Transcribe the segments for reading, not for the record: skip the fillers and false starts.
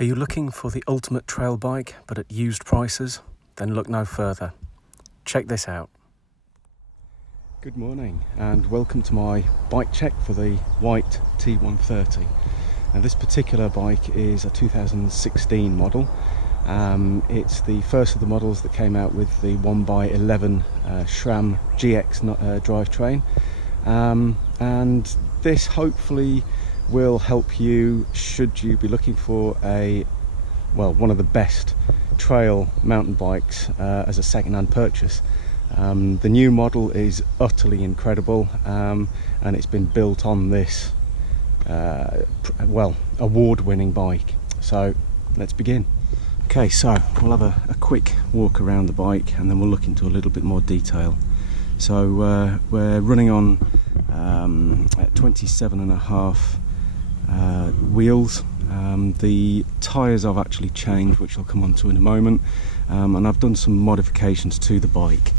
Are you looking for the ultimate trail bike but at used prices? Then look no further. Check this out. Good morning and welcome to my bike check for the WHYTE T130. Now this particular bike is a 2016 model. It's the first of the models that came out with the 1x11 SRAM GX drivetrain, and this hopefully will help you should you be looking for one of the best trail mountain bikes as a second-hand purchase. The new model is utterly incredible, and it's been built on this award-winning bike. So let's begin. Okay, so we'll have a quick walk around the bike and then we'll look into a little bit more detail. So we're running on 27.5 wheels. The tyres I've actually changed, which I'll come on to in a moment, and I've done some modifications to the bike,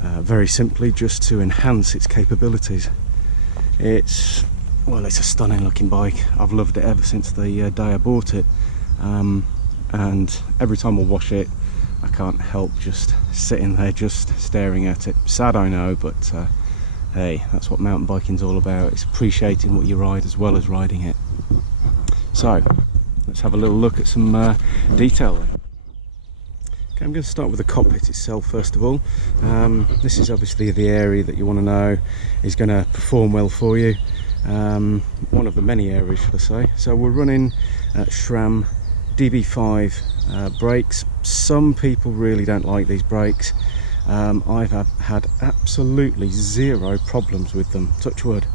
very simply just to enhance its capabilities. It's a stunning looking bike. I've loved it ever since the day I bought it, and every time I wash it I can't help just sitting there just staring at it. Sad, I know, but hey, that's what mountain biking's all about. It's appreciating what you ride as well as riding it. So let's have a little look at some detail then. Okay, I'm going to start with the cockpit itself first of all. This is obviously the area that you want to know is going to perform well for you. One of the many areas, should I say. So we're running SRAM DB5 brakes. Some people really don't like these brakes. I've had absolutely zero problems with them, touch wood.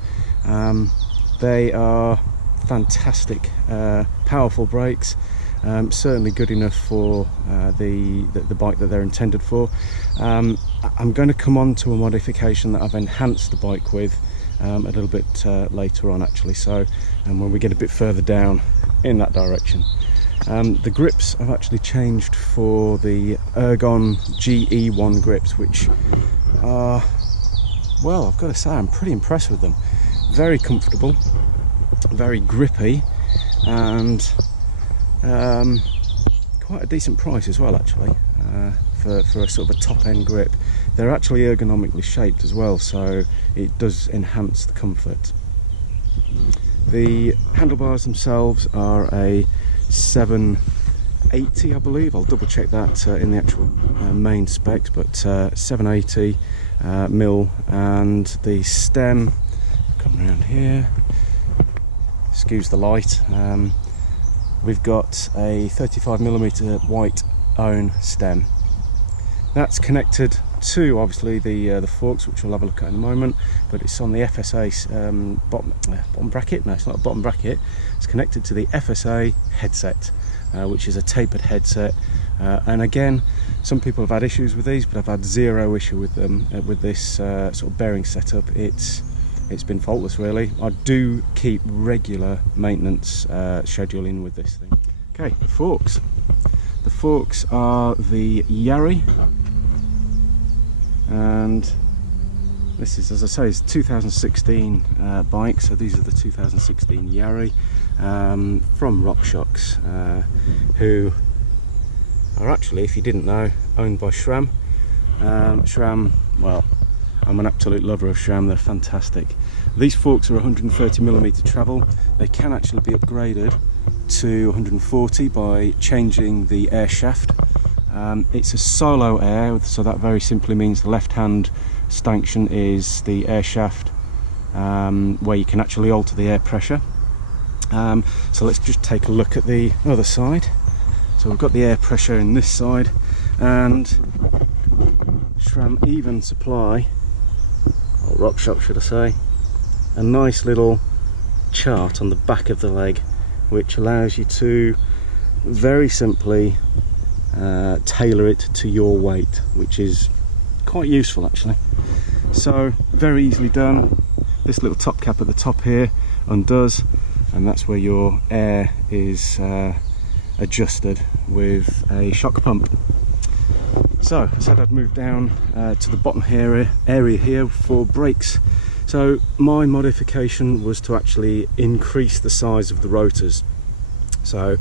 They are fantastic, powerful brakes, certainly good enough for the bike that they're intended for. I'm going to come on to a modification that I've enhanced the bike with a little bit later on actually, so when we get a bit further down in that direction. The grips I've actually changed for the Ergon GE1 grips, which are, well, I've got to say I'm pretty impressed with them. Very comfortable, very grippy, and quite a decent price as well actually, for a sort of a top end grip. They're actually ergonomically shaped as well, so it does enhance the comfort. The handlebars themselves are a 780, I believe. I'll double check that in the actual main specs, but 780 mil, and the stem, come around here, excuse the light, we've got a 35mm Whyte own stem. That's connected to obviously the forks, which we'll have a look at in a moment, but it's on the FSA bottom bracket. No, it's not a bottom bracket. It's connected to the FSA headset, which is a tapered headset, and again, some people have had issues with these, but I've had zero issue with them with this sort of bearing setup. It's been faultless really. I do keep regular maintenance scheduling with this thing. Okay, the forks. The forks are the Yari, and this is, as I say, it's 2016 bike, so these are the 2016 Yari from Rockshox, who are actually, if you didn't know, owned by SRAM. SRAM, well, I'm an absolute lover of SRAM, they're fantastic. These forks are 130mm travel. They can actually be upgraded to 140 by changing the air shaft. It's a solo air, so that very simply means the left hand stanchion is the air shaft, where you can actually alter the air pressure. So let's just take a look at the other side. So we've got the air pressure in this side, and SRAM even supply, or Rockshox should I say, a nice little chart on the back of the leg, which allows you to very simply tailor it to your weight, which is quite useful actually. So very easily done. This little top cap at the top here undoes, and that's where your air is adjusted with a shock pump. So I said I'd move down to the bottom area here for brakes. So my modification was to actually increase the size of the rotors. So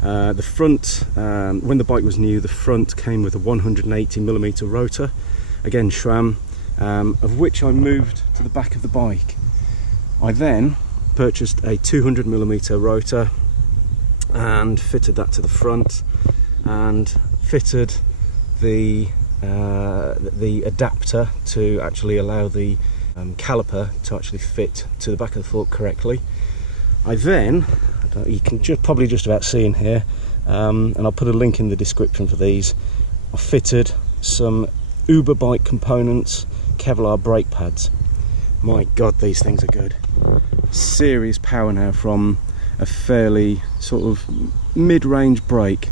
the front, when the bike was new, the front came with a 180mm rotor, again SRAM, of which I moved to the back of the bike. I then purchased a 200mm rotor and fitted that to the front, and fitted the adapter to actually allow the caliper to actually fit to the back of the fork correctly. I then, you can probably just about see in here, and I'll put a link in the description for these, I fitted some Uber bike components, Kevlar brake pads. My god, these things are good. Serious power now from a fairly sort of mid-range brake.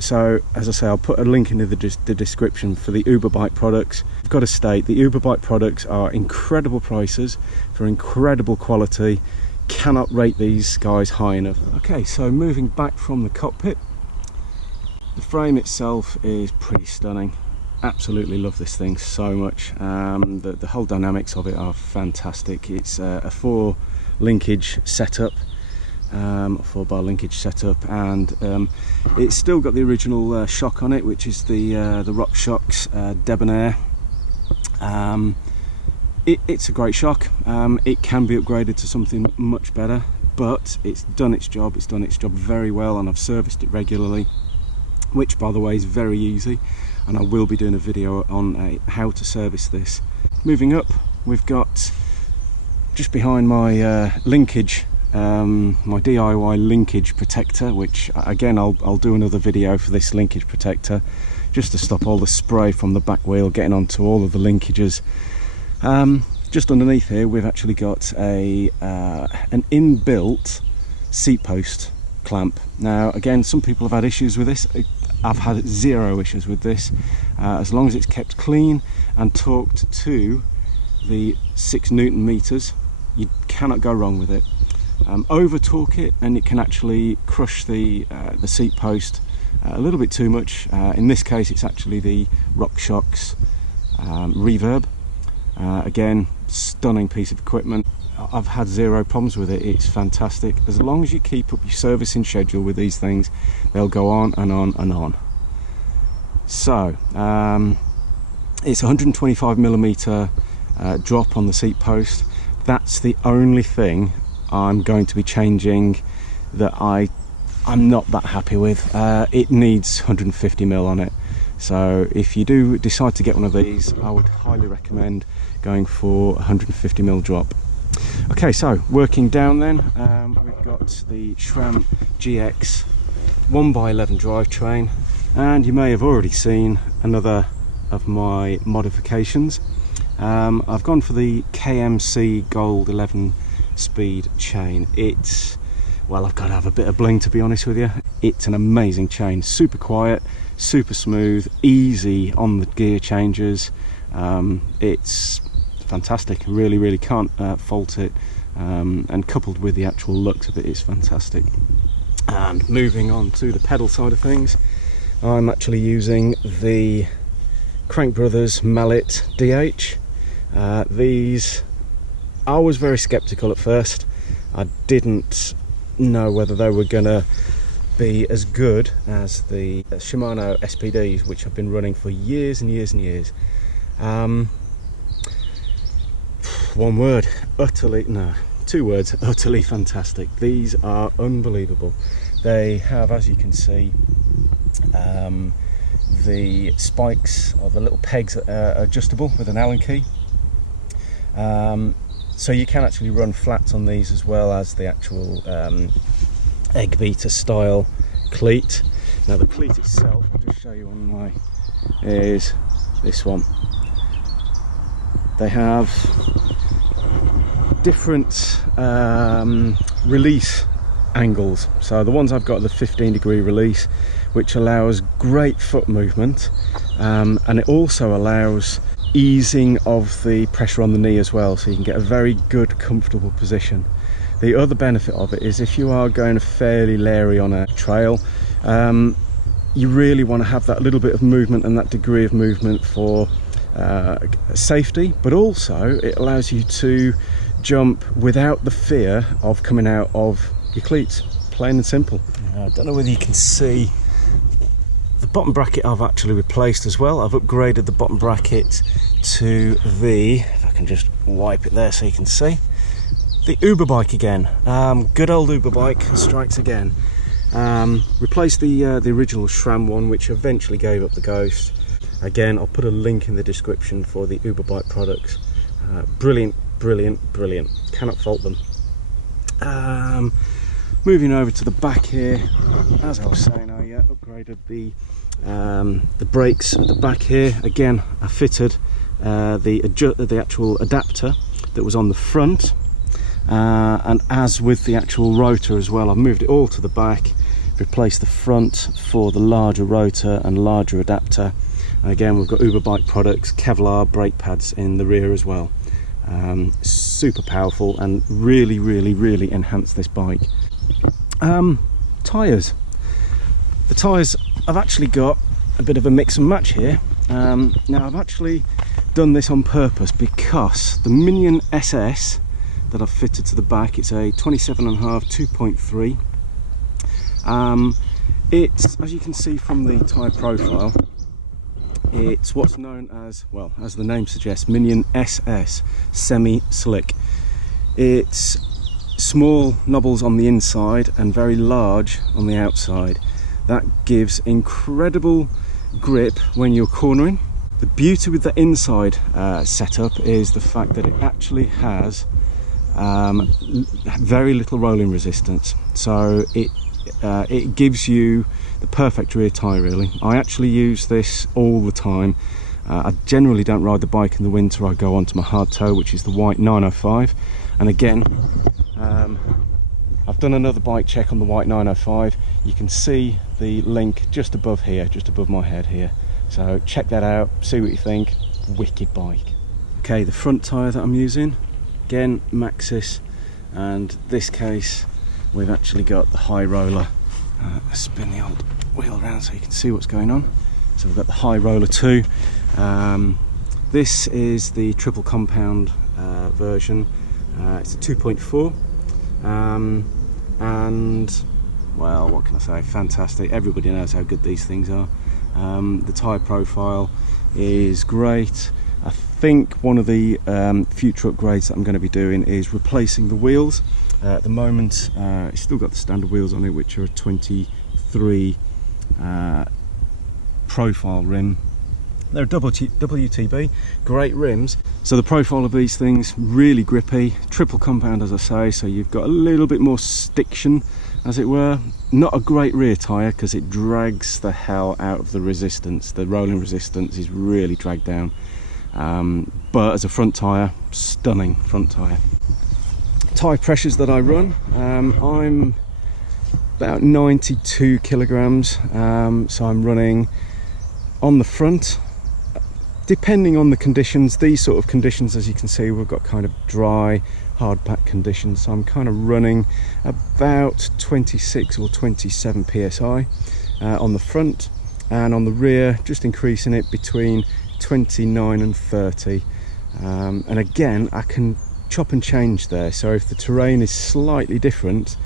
So as I say, I'll put a link into the description for the Uber bike products. I've got to state, the Uber bike products are incredible prices for incredible quality. Cannot rate these guys high enough. Okay, so moving back from the cockpit, the frame itself is pretty stunning. Absolutely love this thing so much. The whole dynamics of it are fantastic. It's a 4 linkage setup, 4-bar linkage setup, and it's still got the original shock on it, which is the Rockshox Debonair. It's a great shock. It can be upgraded to something much better, but it's done its job. It's done its job very well, and I've serviced it regularly, which by the way is very easy, and I will be doing a video on how to service this. Moving up, we've got just behind my linkage, my DIY linkage protector, which again I'll do another video for this linkage protector, just to stop all the spray from the back wheel getting onto all of the linkages. Just underneath here we've actually got an inbuilt seat post clamp. Now again, some people have had issues with this. I've had 0 issues with this, as long as it's kept clean and torqued to the 6 Newton meters. You cannot go wrong with it. Over torque it and it can actually crush the seat post a little bit too much. In this case it's actually the Rockshox Reverb. Again, stunning piece of equipment. I've had 0 problems with it. It's fantastic. As long as you keep up your servicing schedule with these things, they'll go on and on and on. So it's 125mm drop on the seat post. That's the only thing I'm going to be changing that I'm not that happy with. It needs 150mm on it. So if you do decide to get one of these, I would highly recommend going for 150mm drop. Okay, so working down then, we've got the SRAM GX 1x11 drivetrain, and you may have already seen another of my modifications. I've gone for the KMC Gold 11 speed chain. It's, well, I've got to have a bit of bling, to be honest with you. It's an amazing chain, super quiet, super smooth, easy on the gear changes. It's fantastic. Really can't fault it, and coupled with the actual looks of it, it's fantastic. And moving on to the pedal side of things, I'm actually using the Crankbrothers Mallet DH. These, I was very skeptical at first. I didn't know whether they were gonna be as good as the Shimano SPDs, which I've been running for years and years and years. One word, utterly, no, 2 words, utterly fantastic. These are unbelievable. They have, as you can see, the spikes, or the little pegs, that are adjustable with an Allen key. So you can actually run flats on these, as well as the actual egg beater style cleat. Now the cleat itself, I'll just show you on my, is this one. They have different release angles. So the ones I've got are the 15-degree release, which allows great foot movement, and it also allows easing of the pressure on the knee as well, so you can get a very good comfortable position. The other benefit of it is if you are going fairly leery on a trail, you really want to have that little bit of movement and that degree of movement for safety, but also it allows you to jump without the fear of coming out of your cleats. plain and simple. I don't know whether you can see the bottom bracket I've actually replaced as well. I've upgraded the bottom bracket to the, if I can just wipe it there so you can see, the Uber bike again. Good old Uber bike strikes again. Replaced the original SRAM one, which eventually gave up the ghost. Again, I'll put a link in the description for the Uber bike products. Brilliant, brilliant, brilliant. Cannot fault them. Moving over to the back here, as I was saying, I upgraded the brakes at the back here. Again, I fitted the actual adapter that was on the front, and as with the actual rotor as well, I've moved it all to the back, replaced the front for the larger rotor and larger adapter. And again, we've got Uber bike products, Kevlar brake pads in the rear as well. Super powerful and really, really, really enhanced this bike. Tyres. The tyres, I've actually got a bit of a mix and match here. Now I've actually done this on purpose because the Minion SS that I've fitted to the back, it's a 27.5 2.3. It's, as you can see from the tyre profile, it's what's known as, well, as the name suggests, Minion SS semi-slick. It's small knobbles on the inside and very large on the outside. That gives incredible grip when you're cornering. The beauty with the inside setup is the fact that it actually has very little rolling resistance, so it gives you the perfect rear tyre really. I actually use this all the time. I generally don't ride the bike in the winter. I go onto my hardtoe, which is the Whyte 905, and again I've done another bike check on the Whyte 905. You can see the link just above here, just above my head here, so check that out, see what you think. Wicked bike. Okay, the front tyre that I'm using, again MAXXIS, and this case we've actually got the Hyghroller. Spin the old wheel around so you can see what's going on. So we've got the Hyghroller 2. This is the triple compound version. It's a 2.4, and well, what can I say, fantastic. Everybody knows how good these things are. The tyre profile is great. I think one of the future upgrades that I'm going to be doing is replacing the wheels. At the moment, it's still got the standard wheels on it, which are a 23 profile rim. They're WTB, great rims. So the profile of these things, really grippy, triple compound as I say, so you've got a little bit more stiction, as it were. Not a great rear tyre because it drags the hell out of the resistance. The rolling resistance is really dragged down. But as a front tyre, stunning front tyre. Tyre pressures that I run, I'm about 92 kilograms, so I'm running on the front, depending on the conditions. These sort of conditions, as you can see, we've got kind of dry, hard pack conditions, so I'm kind of running about 26 or 27 psi on the front, and on the rear just increasing it between 29 and 30, and again I can chop and change there. So if the terrain is slightly different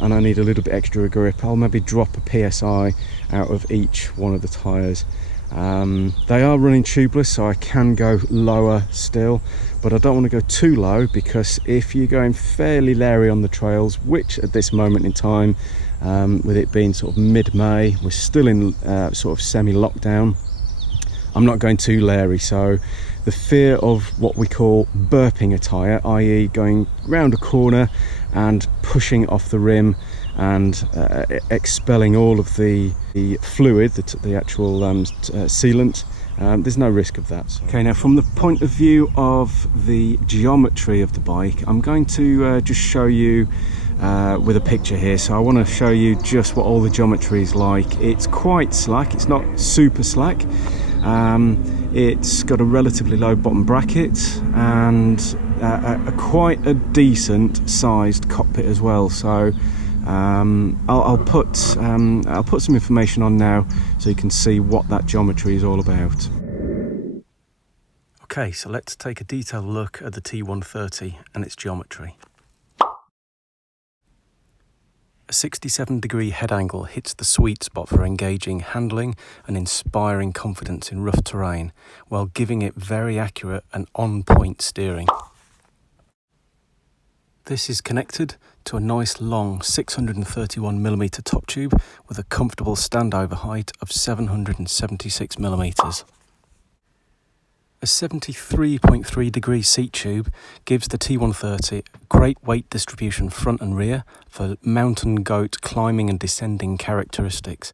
and I need a little bit extra grip, I'll maybe drop a psi out of each one of the tyres. They are running tubeless, so I can go lower still, but I don't want to go too low, because if you're going fairly leery on the trails, which at this moment in time, with it being sort of mid-May, we're still in sort of semi-lockdown, I'm not going too leery. So the fear of what we call burping a tyre, i.e. going round a corner and pushing off the rim and expelling all of the fluid, the actual sealant, there's no risk of that. So. Okay, now from the point of view of the geometry of the bike, I'm going to just show you with a picture here. So I want to show you just what all the geometry is like. It's quite slack, it's not super slack. It's got a relatively low bottom bracket and quite a decent sized cockpit as well. So I'll put some information on now so you can see what that geometry is all about. Okay, so let's take a detailed look at the T130 and its geometry. A 67-degree head angle hits the sweet spot for engaging handling and inspiring confidence in rough terrain, while giving it very accurate and on-point steering. This is connected to a nice long 631mm top tube with a comfortable standover height of 776mm. A 73.3 degree seat tube gives the T130 great weight distribution front and rear for mountain goat climbing and descending characteristics.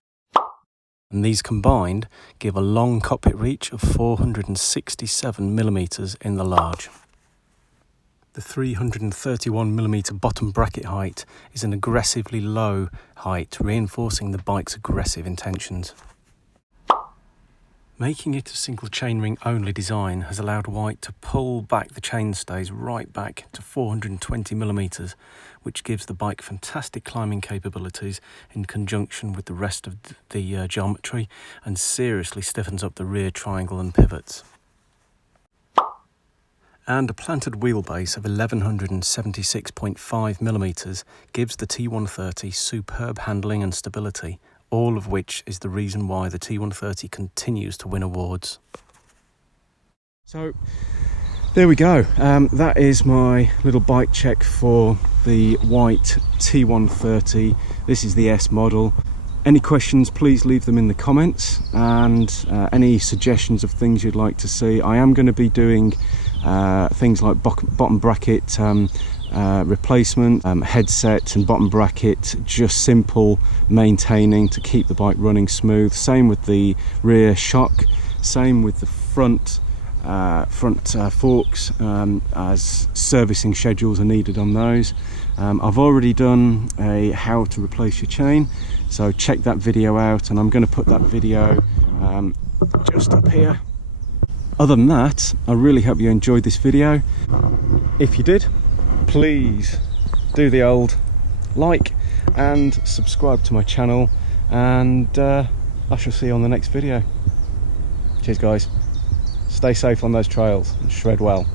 And these combined give a long cockpit reach of 467mm in the large. The 331mm bottom bracket height is an aggressively low height, reinforcing the bike's aggressive intentions. Making it a single chainring only design has allowed Whyte to pull back the chainstays right back to 420mm, which gives the bike fantastic climbing capabilities in conjunction with the rest of the geometry, and seriously stiffens up the rear triangle and pivots. And a planted wheelbase of 1176.5mm gives the T130 superb handling and stability, all of which is the reason why the T130 continues to win awards. So there we go, that is my little bike check for the Whyte T130. This is the S model. Any questions, please leave them in the comments, and any suggestions of things you'd like to see. I am going to be doing things like bottom bracket replacement, headset and bottom bracket, just simple maintaining to keep the bike running smooth. Same with the rear shock, same with the front forks, as servicing schedules are needed on those. I've already done a how to replace your chain, so check that video out, and I'm going to put that video just up here. Other than that, I really hope you enjoyed this video. If you did, please do the old like and subscribe to my channel, and I shall see you on the next video. Cheers guys, stay safe on those trails and shred well.